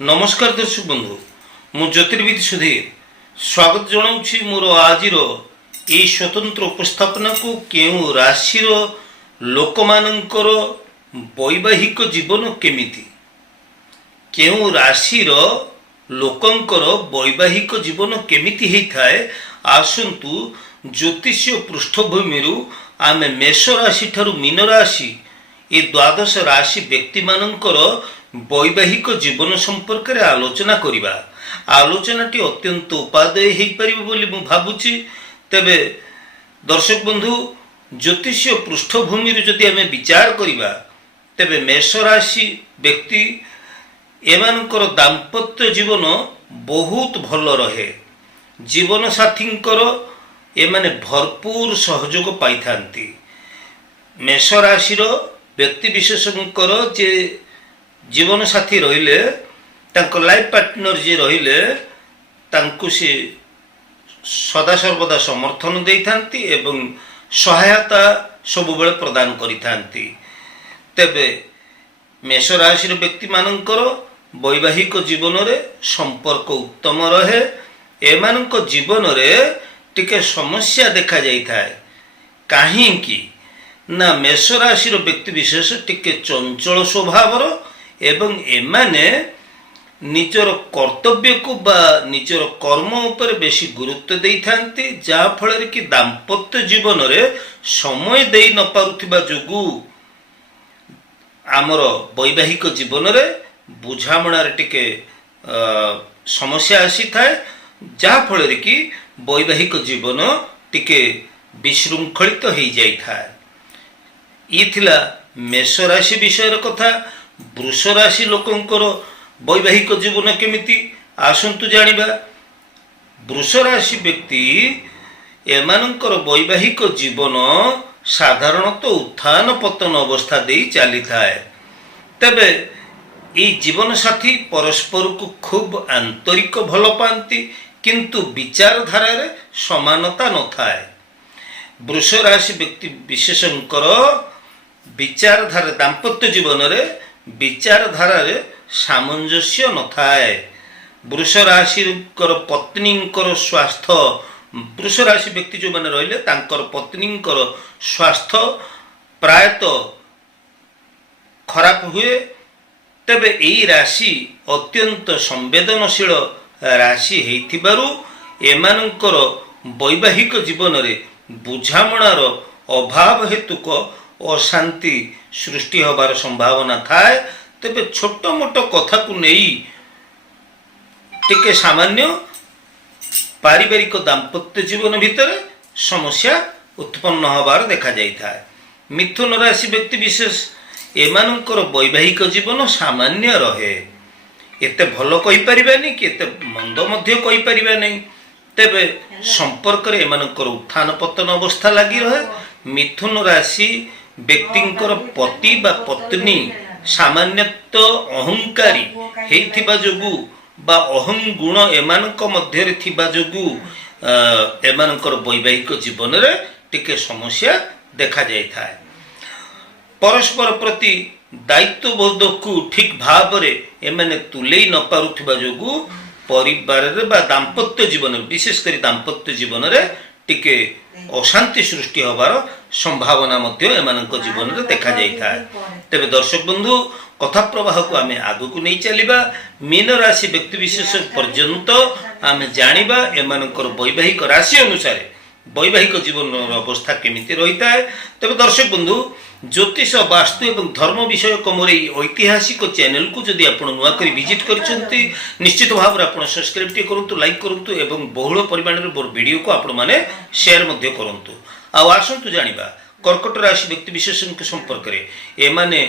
नमस्कार दर्शक बंधु मु ज्योतिर्विद सुधीर स्वागत जनाऊँगी मोर आज ये स्वतंत्र उपस्थापना को केउ राशि लोक मानकर वैवाहिक जीवन केमिति केउ राशि लोकंकर वैवाहिक जीवन केमिति हेइथाए आसंतु ज्योतिष पृष्ठभूमि आमे मेष राशि ठारू मीन राशि ये द्वादश राशि व्यक्ति मानकर वैवाहिक जीवन संपर्क में आलोचना करिबा। आलोचनाटी अत्यंत उपादेय हो पारिबो बोली मु भाबुची। तेबे दर्शक बंधु ज्योतिष पृष्ठभूमि जदि आमे विचार करिबा तेबे मेष राशि व्यक्ति एमानकर दाम्पत्य जीवन बहुत भल रहे। जीवन साथींकर एमाने भरपूर सहयोग पाई थांती। मेष राशि व्यक्ति विशेषकर जे जीवन साथी रहिले तांको लाइफ पार्टनर जे रहिले तांको से सदा सर्वदा समर्थन देई थांती एवं सहायता सब बेले प्रदान करि थांती। तेबे मेष राशि व्यक्ति मानकर वैवाहिक जीवन रे संपर्क उत्तम रहे। एमानक जीवन रे टिके समस्या देखा जाई थाए। काहेकि ना मेष राशि व्यक्ति विशेष टिके चंचल स्वभावर एवं एमाने निजर कर्तव्य को बा निजर कर्म उपर बेसी गुरुत्व देई थांती, जा फल कि दाम्पत्य जीवन रे समय देई न पारुथिबा जोगु आमर वैवाहिक जीवन रे बुझामणा रे टिके समस्या आसी थाए, जा फल कि वैवाहिक जीवन टिके विशृंखलित हो जाई थाए। ये थिला मेष राशि विषय कथा। वृष राशि लोकंकर वैवाहिक जीवन केमिति आसंतु जानिबा। वृष राशि व्यक्ति एमानकर वैवाहिक जीवन साधारणतः उत्थान पतन अवस्था दे चली थाए। तबे ये जीवन साथी परस्पर को खूब आंतरिक भल पाती किंतु विचारधारा रे समानता न थाए। वृष राशि व्यक्ति विशेषकर विचारधारा दाम्पत्य जीवन रे विचारधारा रे सामंजस्य न थाए। वृष राशि पत्नींकर स्वास्थ्य वृष राशि व्यक्ति जो माने रहिले तांकर पत्नींकर स्वास्थ्य प्रायतः खराब हुए। तबे एई राशि अत्यंत संवेदनशील राशि हेइथिबारु एमानकर वैवाहिक जीवन रे बुझामणार अभाव हेतुक अशांति सृष्टि होबार संभावना थाए। तेबे छोट मोट कथा को नहीं टिके सामान्य पारिवारिक दाम्पत्य जीवन भितर समस्या उत्पन्न होबार देखा जाई थाए। मिथुन राशि व्यक्ति विशेष एमानकर वैवाहिक जीवन सामान्य रहे। एते भल कहि परिबानी कि एते मंद मध्य कहि परिबा नहीं। तेबे संपर्क रे एमानकर उत्थान पतन अवस्था लगी रहे। मिथुन राशि व्यक्तिंकर पति बा पत्नी सामान्यतः अहंकारी हेइथिबा जोगु बा अहं गुण एमानक मध्य रे थिबा जोगु एमानकर वैवाहिक जीवन रे टिके समस्या देखा जाई थाए। परस्पर प्रति दायित्व बोध को ठीक भाव रे एमाने तुलेई न पारुथिबा जोगु परिवार रे बा दाम्पत्य जीवन विशेष करी दाम्पत्य जीवन रे टिके अशांति सृष्टि होबार संभावना मध्य एमानक जीवन रे देखा जाई थाए। तेबे दर्शक बंधु कथा प्रवाह को आमे आगु को नहीं चलिबा। मीन राशि व्यक्ति विशेष पर्यंत आमे जानिबा एमानकर वैवाहिक राशि अनुसार वैवाहिक जीवन अवस्था केमिति रहिता है। तेबे दर्शक बंधु ज्योतिष वास्तु एवं धर्म विषय मोर ऐतिहासिक चैनल को जदि आप नुआ कर विजिट करछंती निश्चित भाव में आप सब्सक्राइब टी करंतु, लाइक करंतु एवं बहुल परिमाण रे मोर वीडियो को आपण माने शेयर मध्य करंतु। आ आसंतु जानिबा कर्कट राशि व्यक्ति विशेष के संपर्क रे एमाने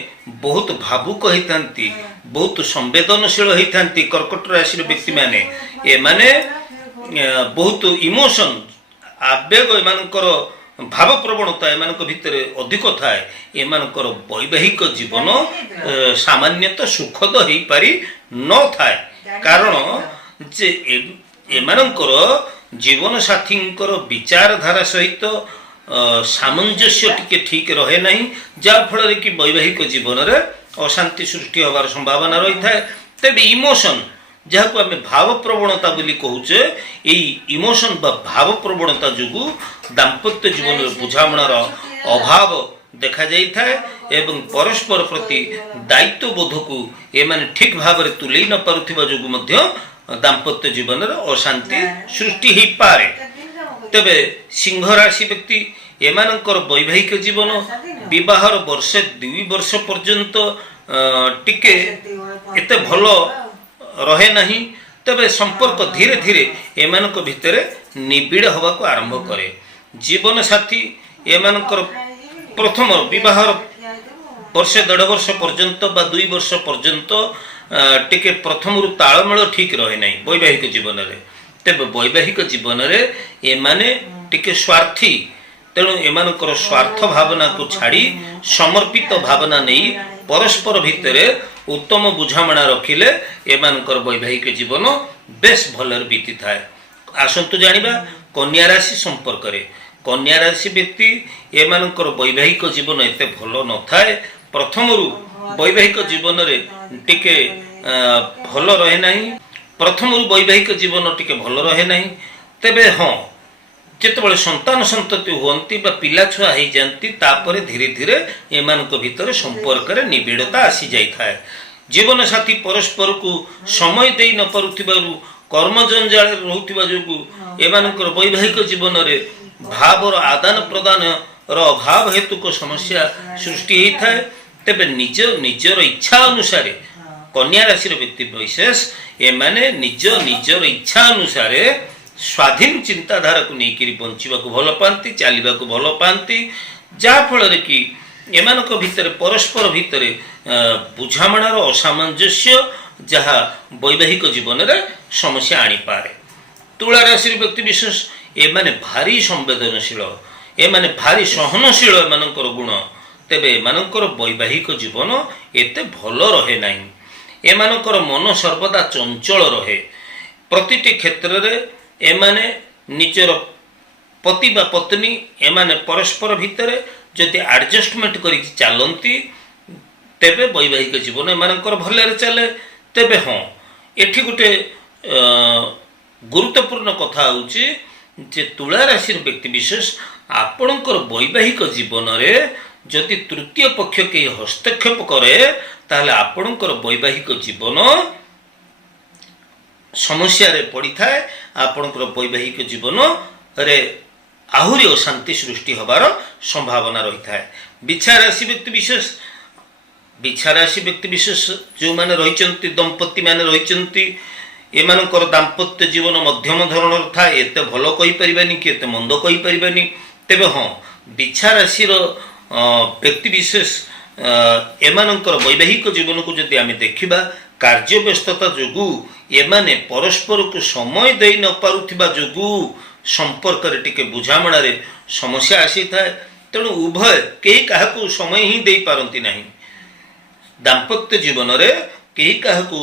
बहुत भावुक होइतांती, बहुत संवेदनशील होइतांती। कर्कट राशि व्यक्ति माने एमाने बहुत इमोशन आवेग एमानकर भाव प्रवणता एमानक भितर अधिक थाए। एमानकर वैवाहिक जीवन सामान्यतः सुखद हो पारि न थाए, कारण जे एमानकर जीवन साथींकर विचारधारा सहित सामंजस्य टिके ठीक रहे नहीं, जा फल कि वैवाहिक जीवन रे अशांति सृष्टि होबार संभावना रही थाए। ତେବେ ଇମୋସନ୍ ଯାହାକୁ ଆମେ ଭାବ ପ୍ରବଣତା ବୋଲି କହୁଛେ, ଏଇ ଇମୋସନ୍ ବା ଭାବ ପ୍ରବଣତା ଯୋଗୁଁ ଦାମ୍ପତ୍ୟ ଜୀବନରେ ବୁଝାମଣାର ଅଭାବ ଦେଖାଯାଇଥାଏ ଏବଂ ପରସ୍ପର ପ୍ରତି ଦାୟିତ୍ୱବୋଧକୁ ଏମାନେ ଠିକ୍ ଭାବରେ ତୁଲେଇ ନ ପାରୁଥିବା ଯୋଗୁଁ ମଧ୍ୟ ଦାମ୍ପତ୍ୟ ଜୀବନରେ ଅଶାନ୍ତି ସୃଷ୍ଟି ହୋଇପାରେ। ତେବେ ସିଂହ ରାଶି ବ୍ୟକ୍ତି ଏମାନଙ୍କର ବୈବାହିକ ଜୀବନ ବିବାହର ବର୍ଷେ 2 ବର୍ଷ ପର୍ଯ୍ୟନ୍ତ ଟିକେ ଏତେ ଭଲ ରହେ ନାହିଁ। ତେବେ ସମ୍ପର୍କ ଧୀରେ ଧୀରେ ଏମାନଙ୍କ ଭିତରେ ନିବିଡ଼ ହେବାକୁ ଆରମ୍ଭ କରେ। ଜୀବନସାଥୀ ଏମାନଙ୍କର ପ୍ରଥମ ବିବାହର ବର୍ଷେ 1.5 ବର୍ଷ ପର୍ଯ୍ୟନ୍ତ ବା 2 ବର୍ଷ ପର୍ଯ୍ୟନ୍ତ ଟିକେ ପ୍ରଥମରୁ ତାଳମେଳ ଠିକ୍ ରହେ ନାହିଁ ବୈବାହିକ ଜୀବନରେ। ତେବେ ବୈବାହିକ ଜୀବନରେ ଏମାନେ ଟିକେ ସ୍ୱାର୍ଥୀ, ତେଣୁ ଏମାନଙ୍କର ସ୍ୱାର୍ଥ ଭାବନାକୁ ଛାଡ଼ି ସମର୍ପିତ ଭାବନା ନେଇ ପରସ୍ପର ଭିତରେ ଉତ୍ତମ ବୁଝାମଣା ରଖିଲେ ଏମାନଙ୍କର ବୈବାହିକ ଜୀବନ ବେଶ ଭଲରେ ବିତିଥାଏ। ଆସନ୍ତୁ ଜାଣିବା କନ୍ୟା ରାଶି ସମ୍ପର୍କରେ। କନ୍ୟା ରାଶି ବ୍ୟକ୍ତି ଏମାନଙ୍କର ବୈବାହିକ ଜୀବନ ଏତେ ଭଲ ନଥାଏ। ପ୍ରଥମରୁ ବୈବାହିକ ଜୀବନରେ ଟିକେ ଭଲ ରହେ ନାହିଁ। ପ୍ରଥମରୁ ବୈବାହିକ ଜୀବନ ଟିକେ ଭଲ ରହେ ନାହିଁ। ତେବେ ହଁ, ଯେତେବେଳେ ସନ୍ତାନ ସନ୍ତତି ହୁଅନ୍ତି ବା ପିଲାଛୁଆ ହେଇଯାଆନ୍ତି, ତାପରେ ଧୀରେ ଧୀରେ ଏମାନଙ୍କ ଭିତରେ ସମ୍ପର୍କରେ ନିବିଡ଼ତା ଆସିଯାଇଥାଏ। ଜୀବନସାଥୀ ପରସ୍ପରକୁ ସମୟ ଦେଇ ନ ପାରୁଥିବାରୁ, କର୍ମଜଞ୍ଜାଳରେ ରହୁଥିବା ଯୋଗୁଁ ଏମାନଙ୍କର ବୈବାହିକ ଜୀବନରେ ଭାବର ଆଦାନ ପ୍ରଦାନର ଅଭାବ ହେତୁକ ସମସ୍ୟା ସୃଷ୍ଟି ହୋଇଥାଏ। ତେବେ ନିଜର ଇଚ୍ଛା ଅନୁସାରେ କନ୍ୟା ରାଶିର ବ୍ୟକ୍ତି ବିଶେଷ ଏମାନେ ନିଜର ଇଚ୍ଛା ଅନୁସାରେ ସ୍ୱାଧୀନ ଚିନ୍ତାଧାରାକୁ ନେଇକରି ବଞ୍ଚିବାକୁ ଭଲ ପାଆନ୍ତି, ଚାଲିବାକୁ ଭଲ ପାଆନ୍ତି, ଯାହାଫଳରେ କି ଏମାନଙ୍କ ଭିତରେ ପରସ୍ପର ଭିତରେ ବୁଝାମଣାର ଅସାମଞ୍ଜସ୍ୟ ଯାହା ବୈବାହିକ ଜୀବନରେ ସମସ୍ୟା ଆଣିପାରେ। ତୁଳା ରାଶିର ବ୍ୟକ୍ତି ବିଶେଷ ଏମାନେ ଭାରି ସମ୍ବେଦନଶୀଳ, ଏମାନେ ଭାରି ସହନଶୀଳ ଏମାନଙ୍କର ଗୁଣ। ତେବେ ଏମାନଙ୍କର ବୈବାହିକ ଜୀବନ ଏତେ ଭଲ ରହେ ନାହିଁ। ଏମାନଙ୍କର ମନ ସର୍ବଦା ଚଞ୍ଚଳ ରହେ। ପ୍ରତିଟି କ୍ଷେତ୍ରରେ ଏମାନେ ନିଜର ପତି ବା ପତ୍ନୀ ଏମାନେ ପରସ୍ପର ଭିତରେ ଯଦି ଆଡ଼ଜଷ୍ଟମେଣ୍ଟ କରିକି ଚାଲନ୍ତି, ତେବେ ବୈବାହିକ ଜୀବନ ଏମାନଙ୍କର ଭଲରେ ଚାଲେ। ତେବେ ହଁ, ଏଠି ଗୋଟେ ଗୁରୁତ୍ୱପୂର୍ଣ୍ଣ କଥା ହେଉଛି ଯେ ତୁଳା ରାଶିର ବ୍ୟକ୍ତି ବିଶେଷ ଆପଣଙ୍କର ବୈବାହିକ ଜୀବନରେ ଯଦି ତୃତୀୟ ପକ୍ଷ କେହି ହସ୍ତକ୍ଷେପ କରେ, ତାହେଲେ ଆପଣଙ୍କର ବୈବାହିକ ଜୀବନ ସମସ୍ୟାରେ ପଡ଼ିଥାଏ। ଆପଣଙ୍କର ବୈବାହିକ ଜୀବନରେ ଆହୁରି ଅଶାନ୍ତି ସୃଷ୍ଟି ହେବାର ସମ୍ଭାବନା ରହିଥାଏ। ବିଛା ରାଶି ବ୍ୟକ୍ତି ବିଶେଷ ଯେଉଁମାନେ ରହିଛନ୍ତି, ଦମ୍ପତି ମାନେ ରହିଛନ୍ତି, ଏମାନଙ୍କର ଦାମ୍ପତ୍ୟ ଜୀବନ ମଧ୍ୟମ ଧରଣର ଥାଏ। ଏତେ ଭଲ କହିପାରିବାନି କି ଏତେ ମନ୍ଦ କହିପାରିବାନି। ତେବେ ହଁ, ବିଛା ରାଶିର ବ୍ୟକ୍ତି ବିଶେଷ ଏମାନଙ୍କର ବୈବାହିକ ଜୀବନକୁ ଯଦି ଆମେ ଦେଖିବା, କାର୍ଯ୍ୟ ବ୍ୟସ୍ତତା ଯୋଗୁଁ ଏମାନେ ପରସ୍ପରକୁ ସମୟ ଦେଇ ନ ପାରୁଥିବା ଯୋଗୁଁ ସମ୍ପର୍କରେ ଟିକେ ବୁଝାମଣାରେ ସମସ୍ୟା ଆସିଥାଏ। ତେଣୁ ଉଭୟ କେହି କାହାକୁ ସମୟ ହିଁ ଦେଇପାରନ୍ତି ନାହିଁ। ଦାମ୍ପତ୍ୟ ଜୀବନରେ କେହି କାହାକୁ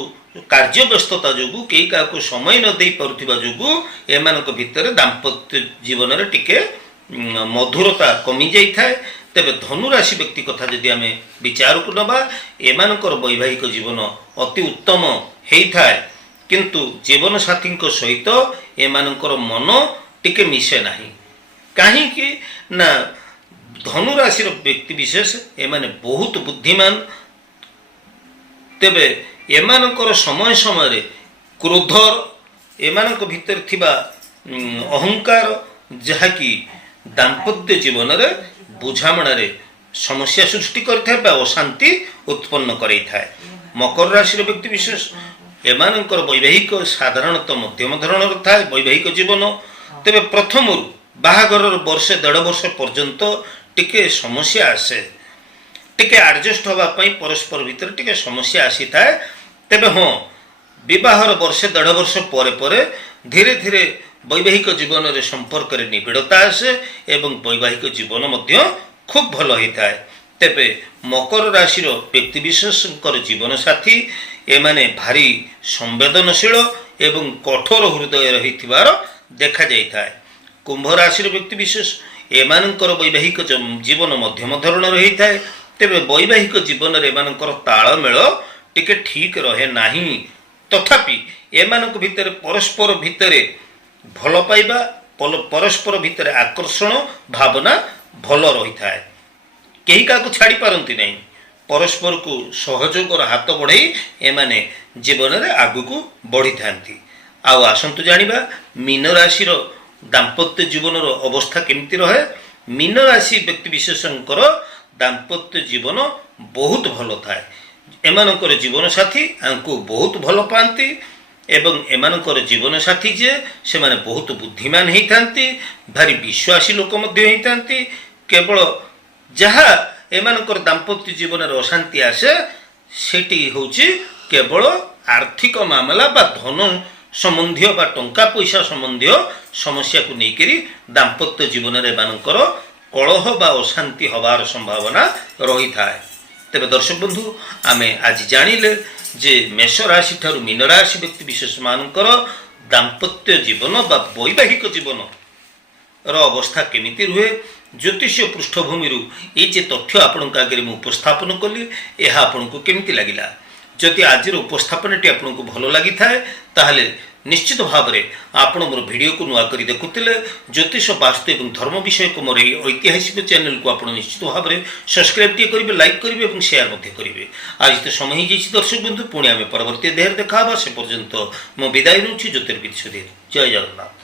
କାର୍ଯ୍ୟ ବ୍ୟସ୍ତତା ଯୋଗୁଁ କେହି କାହାକୁ ସମୟ ନ ଦେଇ ପାରୁଥିବା ଯୋଗୁଁ ଏମାନଙ୍କ ଭିତରେ ଦାମ୍ପତ୍ୟ ଜୀବନରେ ଟିକେ ମଧୁରତା କମିଯାଇଥାଏ। ତେବେ ଧନୁରାଶି ବ୍ୟକ୍ତି କଥା ଯଦି ଆମେ ବିଚାରକୁ ନେବା, ଏମାନଙ୍କର ବୈବାହିକ ଜୀବନ ଅତି ଉତ୍ତମ ହେଇଥାଏ, କିନ୍ତୁ ଜୀବନସାଥୀଙ୍କ ସହିତ ଏମାନଙ୍କର ମନ ଟିକେ ମିଶେ ନାହିଁ। କାହିଁକି ନା ଧନୁରାଶିର ବ୍ୟକ୍ତି ବିଶେଷ ଏମାନେ ବହୁତ ବୁଦ୍ଧିମାନ। ତେବେ ଏମାନଙ୍କର ସମୟ ସମୟରେ କ୍ରୋଧ, ଏମାନଙ୍କ ଭିତରେ ଥିବା ଅହଙ୍କାର, ଯାହାକି ଦାମ୍ପତ୍ୟ ଜୀବନରେ ବୁଝାମଣାରେ ସମସ୍ୟା ସୃଷ୍ଟି କରିଥାଏ ବା ଅଶାନ୍ତି ଉତ୍ପନ୍ନ କରାଇଥାଏ। ମକର ରାଶିର ବ୍ୟକ୍ତି ବିଶେଷ ଏମାନଙ୍କର ବୈବାହିକ ସାଧାରଣତଃ ମଧ୍ୟମ ଧରଣର ଥାଏ ବୈବାହିକ ଜୀବନ। ତେବେ ପ୍ରଥମରୁ ବାହାଘରର ବର୍ଷେ 1.5 ବର୍ଷ ପର୍ଯ୍ୟନ୍ତ ଟିକେ ସମସ୍ୟା ଆସେ, ଟିକେ ଆଡ଼ଜଷ୍ଟ ହେବା ପାଇଁ ପରସ୍ପର ଭିତରେ ଟିକେ ସମସ୍ୟା ଆସିଥାଏ। ତେବେ ହଁ, ବିବାହର ବର୍ଷେ 1.5 ବର୍ଷ ପରେ ପରେ ଧୀରେ ଧୀରେ ବୈବାହିକ ଜୀବନରେ ସମ୍ପର୍କରେ ନିବିଡ଼ତା ଆସେ ଏବଂ ବୈବାହିକ ଜୀବନ ମଧ୍ୟ ଖୁବ୍ ଭଲ ହୋଇଥାଏ। ତେବେ ମକର ରାଶିର ବ୍ୟକ୍ତିବିଶେଷଙ୍କର ଜୀବନସାଥୀ ଏମାନେ ଭାରି ସମ୍ବେଦନଶୀଳ ଏବଂ କଠୋର ହୃଦୟ ରହିଥିବାର ଦେଖାଯାଇଥାଏ। କୁମ୍ଭ ରାଶିର ବ୍ୟକ୍ତିବିଶେଷ ଏମାନଙ୍କର ବୈବାହିକ ଜୀବନ ମଧ୍ୟମ ଧରଣର ହୋଇଥାଏ। ତେବେ ବୈବାହିକ ଜୀବନରେ ଏମାନଙ୍କର ତାଳମେଳ टिके ठीक रहे नहीं। तथापि एमानक भितर परस्पर भितर भल पाइबा परस्पर भितर आकर्षण भावना भल रही थाए। केही काको छाड़ी पारंती नहीं। परस्पर को सहयोग और हाथ बढ़ाई एमाने जीवन में आगु को बढ़ी थांती। आउ आसंतु जानिबा मीन राशि दाम्पत्य जीवन अवस्था केमती रहे। मीन राशि व्यक्ति विशेषकर दाम्पत्य जीवन बहुत भल थाए। एमानकर जीवन साथी आंकु बहुत भल पाती एवं एमानकर जीवन साथी जे से माने बहुत बुद्धिमान होई थांती, भारी विश्वासी लोक मध्य होई थांती। केवल जहाँ एमानकर दाम्पत्य जीवन में अशांति आसे सेटी होची केवल आर्थिक मामला बा धन संबंधी बा टंका पैसा संबंधी समस्या को लेकर दाम्पत्य जीवन में एमानकर कलह बा अशांति हबार संभावना रही थाए। तेरे दर्शक बंधु आमे आज जानिले जे मेष राशि ठारू मीन राशि व्यक्ति विशेष मानकर दाम्पत्य जीवन बा वैवाहिक जीवन अवस्था केमिति रुहे। ज्योतिष पृष्ठभूमि ये जे तथ्य आपण आगे मुझे उपस्थापन कली यह आपन को केमिति लगिला। जदि आज उपस्थापनटी आपन को भल लगी थाए ताहले निश्चित भाव में आपण मोर वीडियो को नुआ करी देखुतिले ज्योतिष वास्तु एवं धर्म विषय को मोर ऐतिहासिक चैनल को आपण निश्चित भाव में सब्सक्राइब करेंगे, लाइक करेंगे और शेयर करेंगे। आज तो समय ही दर्शक बंधु पुणी आम परवर्ती देह देखा से पर्यंत मो विदाय नौछि। ज्योतिर्विद सुधीर। जय जगन्नाथ।